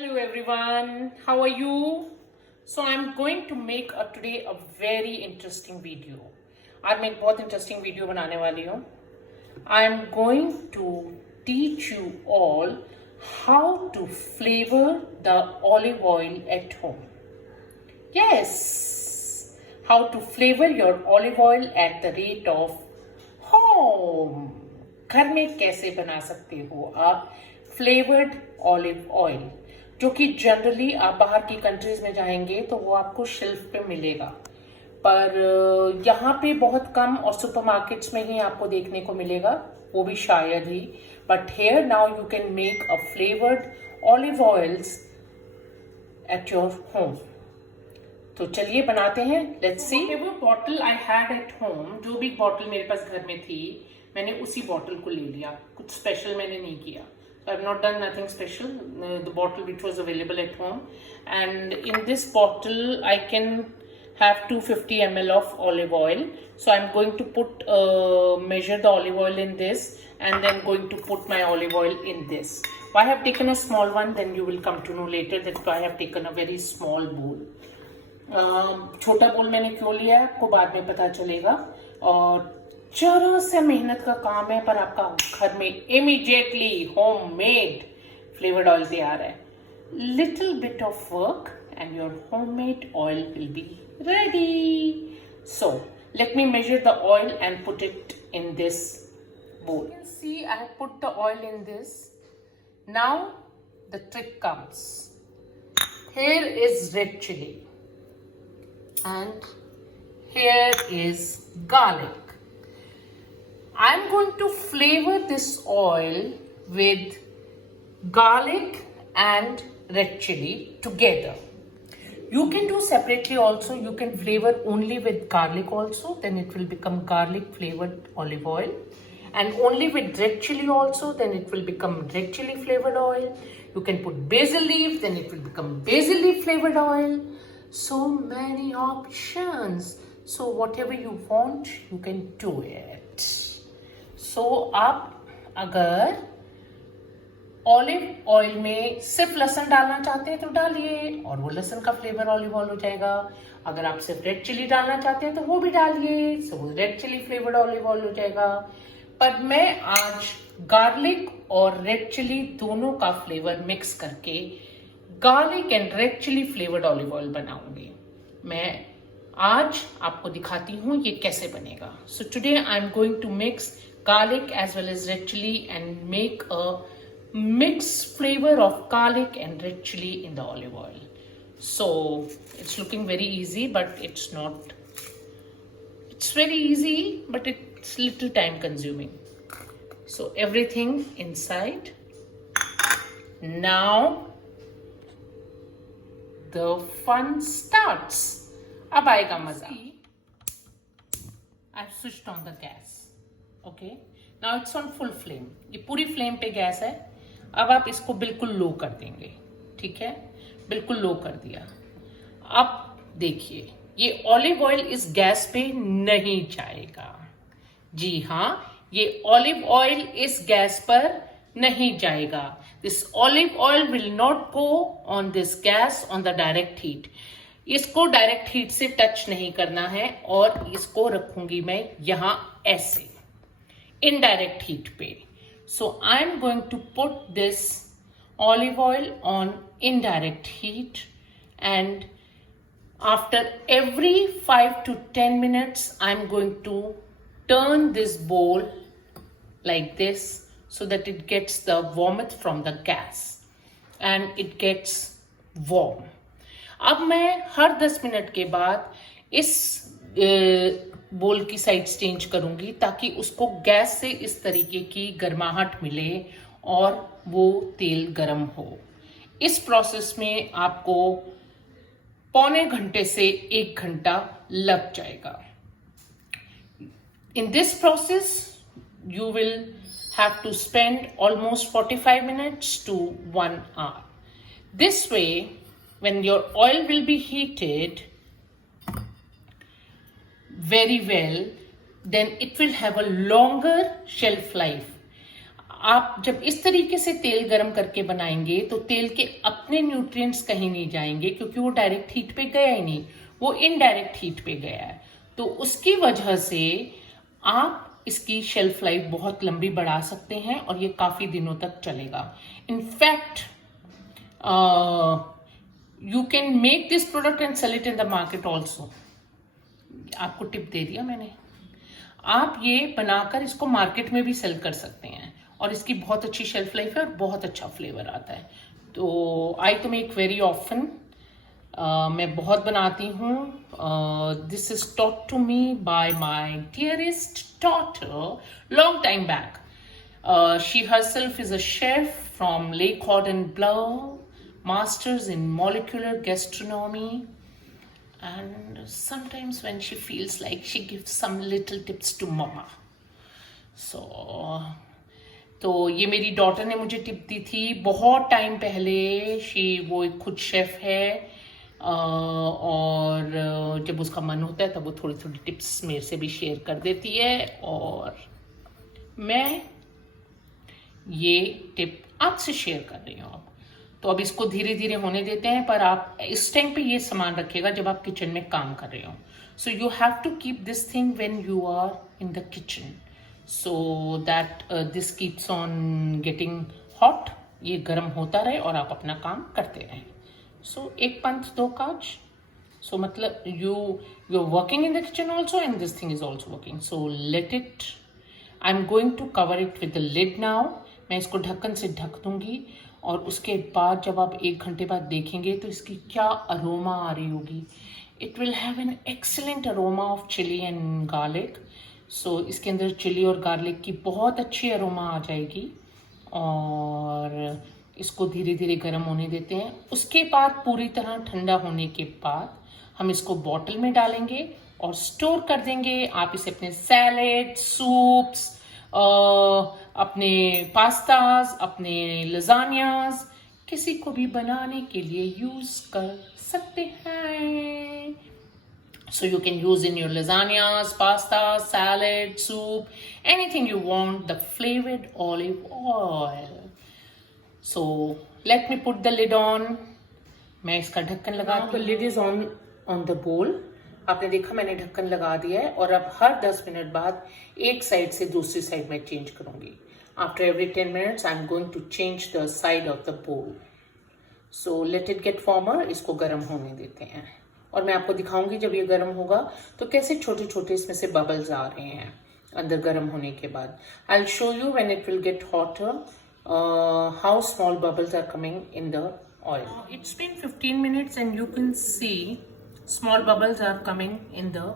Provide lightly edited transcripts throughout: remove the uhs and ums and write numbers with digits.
Hello everyone, how are you? So I'm going to make today a very interesting video. आज मैं एक बहुत interesting video बनाने वाली हूँ. I'm going to teach you all how to flavor the olive oil at home. Yes, how to flavor your olive oil at the rate of home. घर में कैसे बना सकते हो आप फ्लेवर्ड ऑलिव ऑयल, जो कि जनरली आप बाहर की कंट्रीज में जाएंगे तो वो आपको शेल्फ पे मिलेगा, पर यहाँ पे बहुत कम और सुपरमार्केट्स में ही आपको देखने को मिलेगा, वो भी शायद ही. But here now you can make a flavoured olive oils at your home. तो चलिए बनाते हैं. Let's see. वो bottle I had at home, जो भी बॉटल मेरे पास घर में थी, मैंने उसी बॉटल को ले लिया. कुछ स्पेशल मैंने नहीं किया. So I've not done nothing special. The bottle which was available at home, and in this bottle I can have 250 ml of olive oil. So I'm going to put measure the olive oil in this, and then going to put my olive oil in this. Why I have taken a small one, then you will come to know later that I have taken a very small bowl. छोटा बोल मैंने क्यों लिया है आपको बाद में पता चलेगा. और जरा से मेहनत का काम है, पर आपका घर में इमीडिएटली होममेड फ्लेवर्ड ऑयल तैयार है. Little bit of work and your homemade oil will be ready. So let me measure the oil and put it in this bowl. You can see I have put the oil in this. Now the trick comes. Here is red chili and here is garlic. I'm going to flavor this oil with garlic and red chili together. You can do separately also. You can flavor only with garlic also, then it will become garlic flavored olive oil. And only with red chili also, then it will become red chili flavored oil. You can put basil leaf, then it will become basil leaf flavored oil. So many options. So whatever you want, you can do it. So आप अगर olive oil में सिर्फ लहसुन डालना चाहते हैं तो डालिए, और वो लहसुन का फ्लेवर ऑलिव ऑयल हो जाएगा. अगर आप सिर्फ रेड चिली डालना चाहते हैं तो वो भी डालिए, सो वो red chilli flavoured olive oil हो जाएगा. पर मैं आज गार्लिक और रेड चिली दोनों का फ्लेवर मिक्स करके garlic and red chilli flavoured olive oil बनाऊंगी. मैं आज आपको दिखाती हूँ ये कैसे बनेगा. So today I am going to mix garlic as well as red chili and make a mixed flavor of garlic and red chili in the olive oil. So it's looking very easy, but it's not. It's very easy, but it's little time consuming. So everything inside. Now the fun starts. अब आएगा मजा. I've switched on the gas. Okay, now it's on full flame. ये पूरी flame पे gas है. अब आप इसको बिल्कुल लो कर देंगे. ठीक है, बिल्कुल लो कर दिया. अब देखिए, ये ऑलिव ऑयल इस गैस पे नहीं जाएगा. जी हाँ, ये ऑलिव ऑयल इस गैस पर नहीं जाएगा. This olive oil will not go on this gas on the direct heat. इसको डायरेक्ट हीट से टच नहीं करना है, और इसको रखूंगी मैं यहां ऐसे indirect heat पे. So I'm going to put this olive oil on indirect heat, and after every 5 to 10 minutes I'm going to turn this bowl like this so that it gets the warmth from the gas and it gets warm. अब मैं हर 10 minute के बाद इस बोल की sides change करूंगी, ताकि उसको गैस से इस तरीके की गर्माहट मिले और वो तेल गरम हो. इस प्रोसेस में आपको पौने घंटे से 1 घंटा लग जाएगा. In this process you will have to spend almost 45 minutes to 1 hour. This way, when your oil will be heated very well, then it will have a longer shelf life. आप जब इस तरीके से तेल गरम करके बनाएंगे तो तेल के अपने न्यूट्रिएंट्स कहीं नहीं जाएंगे, क्योंकि वो डायरेक्ट हीट पे गया ही नहीं, वो इनडायरेक्ट हीट पे गया है। तो उसकी वजह से आप इसकी शेल्फ लाइफ बहुत लंबी बढ़ा सकते हैं और ये काफी दिनों तक चलेगा। In fact you can make this product and sell it in the market also. आपको टिप दे दिया मैंने। आप ये बनाकर इसको मार्केट में भी सेल कर सकते हैं और इसकी बहुत अच्छी शेल्फ लाइफ है और बहुत अच्छा फ्लेवर आता है। तो I too make very often, मैं बहुत बनाती हूँ। This is taught to me by my dearest daughter long time back. She herself is a chef from Lake Horden Blau, masters in molecular gastronomy, and sometimes when she feels like she gives some little tips to mama. So तो ये मेरी daughter ने मुझे tip दी थी बहुत time पहले। वो एक खुद शेफ है और जब उसका मन होता है तब वो थोड़ी थोड़ी टिप्स मेरे से भी शेयर कर देती है और मैं ये टिप आपसे शेयर कर रही हूँ। तो अब इसको धीरे धीरे होने देते हैं, पर आप इस टाइम पे ये सामान रखिएगा जब आप किचन में काम कर रहे हो। So you have to keep this thing when you are in the kitchen so that this keeps on getting hot, ये गर्म होता रहे और आप अपना काम करते रहें। So एक पंथ दो काज। So मतलब you're working in the kitchen also and this thing is also working. So let it, I'm going to cover it with the lid now. मैं इसको ढक्कन से ढक दूंगी और उसके बाद जब आप 1 घंटे बाद देखेंगे तो इसकी क्या अरोमा आ रही होगी। It will have an excellent aroma of chili and garlic. सो इसके अंदर चिली और गार्लिक की बहुत अच्छी अरोमा आ जाएगी और इसको धीरे धीरे गर्म होने देते हैं। उसके बाद पूरी तरह ठंडा होने के बाद हम इसको बॉटल में डालेंगे और स्टोर कर देंगे। आप इसे अपने सैलेड, सूप्स, अपने पास्ताज, अपने लजानियाज, किसी को भी बनाने के लिए यूज कर सकते हैं। So you can use in your lasagnas, pasta, salad, soup, anything you want, the flavored olive oil. So let me put the lid on. मैं इसका ढक्कन लगा दूँ। The lid is on the bowl. आपने देखा मैंने ढक्कन लगा दिया है और अब हर 10 मिनट बाद एक साइड से दूसरी साइड में चेंज करूंगी। After every 10 minutes I'm going to change the side of the bowl. So let it get warmer. इसको गर्म होने देते हैं और मैं आपको दिखाऊंगी जब ये गर्म होगा तो कैसे छोटे छोटे इसमें से बबल्स आ रहे हैं अंदर गर्म होने के बाद। I will show you when it will get hotter how small bubbles are coming in the oil. It's been 15 minutes and you can see small bubbles are coming in the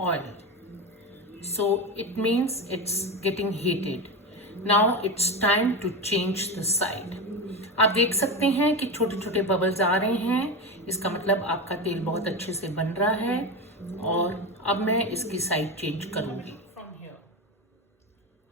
oil. So it means it's getting heated. Now it's time to change the side. आप देख सकते हैं कि छोटे छोटे bubbles आ रहे हैं, इसका मतलब आपका तेल बहुत अच्छे से बन रहा है और अब मैं इसकी साइड चेंज करूंगी। From here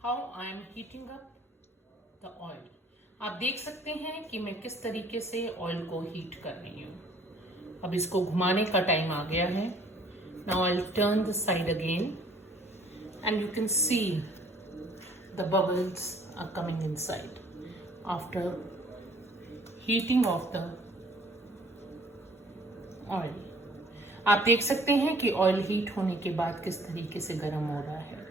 how I am heating up the oil. आप देख सकते हैं कि मैं किस तरीके से ऑयल को हीट कर रही हूँ। अब इसको घुमाने का टाइम आ गया है। Now I will turn the side again and you can see the bubbles are coming inside after heating of the oil. आप देख सकते हैं कि ऑयल हीट होने के बाद किस तरीके से गर्म हो रहा है।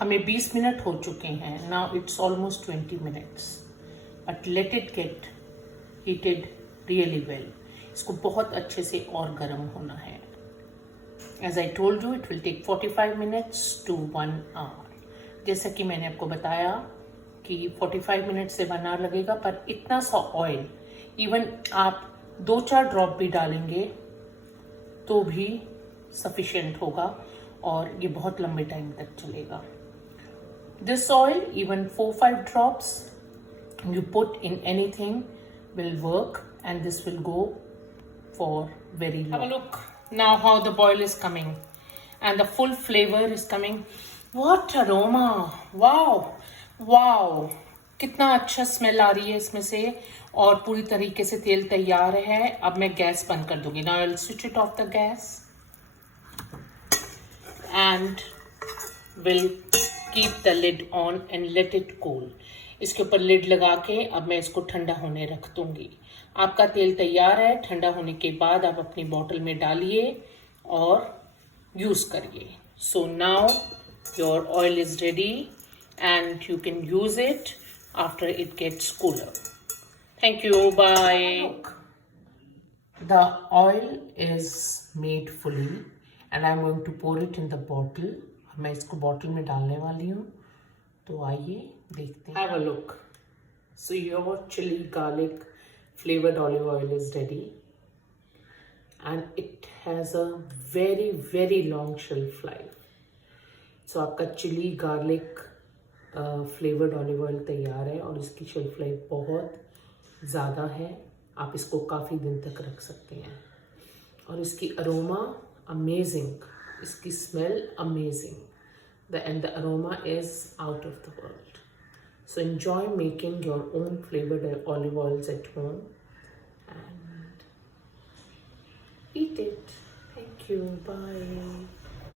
हमें 20 मिनट हो चुके हैं। Now it's almost 20 minutes, but let it get heated really well. इसको बहुत अच्छे से और गर्म होना है। As I told you it will take 45 minutes to 1 hour। जैसा कि मैंने आपको बताया कि 45 मिनट से 1 hour लगेगा, पर इतना सा ऑयल इवन आप 2-4 ड्रॉप भी डालेंगे तो भी सफिशिएंट होगा और ये बहुत लंबे टाइम तक चलेगा। This oil even 4-5 drops you put in anything will work and this will go for very long. Have a look now how the boil is coming and the full flavor is coming. What aroma! Wow! Wow! कितना अच्छा smell आ रही है इसमें से और पूरी तरीके से तेल तैयार है। अब मैं गैस बंद कर दूंगी। Now I will switch it off the gas and will keep the lid on and let it cool. इसके ऊपर लिड लगा के अब मैं इसको ठंडा होने रख दूंगी। आपका तेल तैयार है। ठंडा होने के बाद आप अपनी बॉटल में डालिए और यूज करिए। So now your oil is ready and you can use it after it gets cooler. Thank you. Bye. Look, the oil is made fully and I'm going to pour it in the bottle. मैं इसको bottle में डालने वाली हूँ, तो आइए देखते हैं. Have a look. So your chili garlic flavored olive oil is ready and it has a very long shelf life. So आपका chilli garlic flavoured olive oil तैयार है और इसकी शेल्फ लाइफ बहुत ज़्यादा है। आप इसको काफ़ी दिन तक रख सकते हैं और इसकी अरोमा अमेजिंग, इसकी smell amazing, and the aroma is out of the world. So enjoy making your own flavoured olive oils at home and eat it. Thank you. Bye.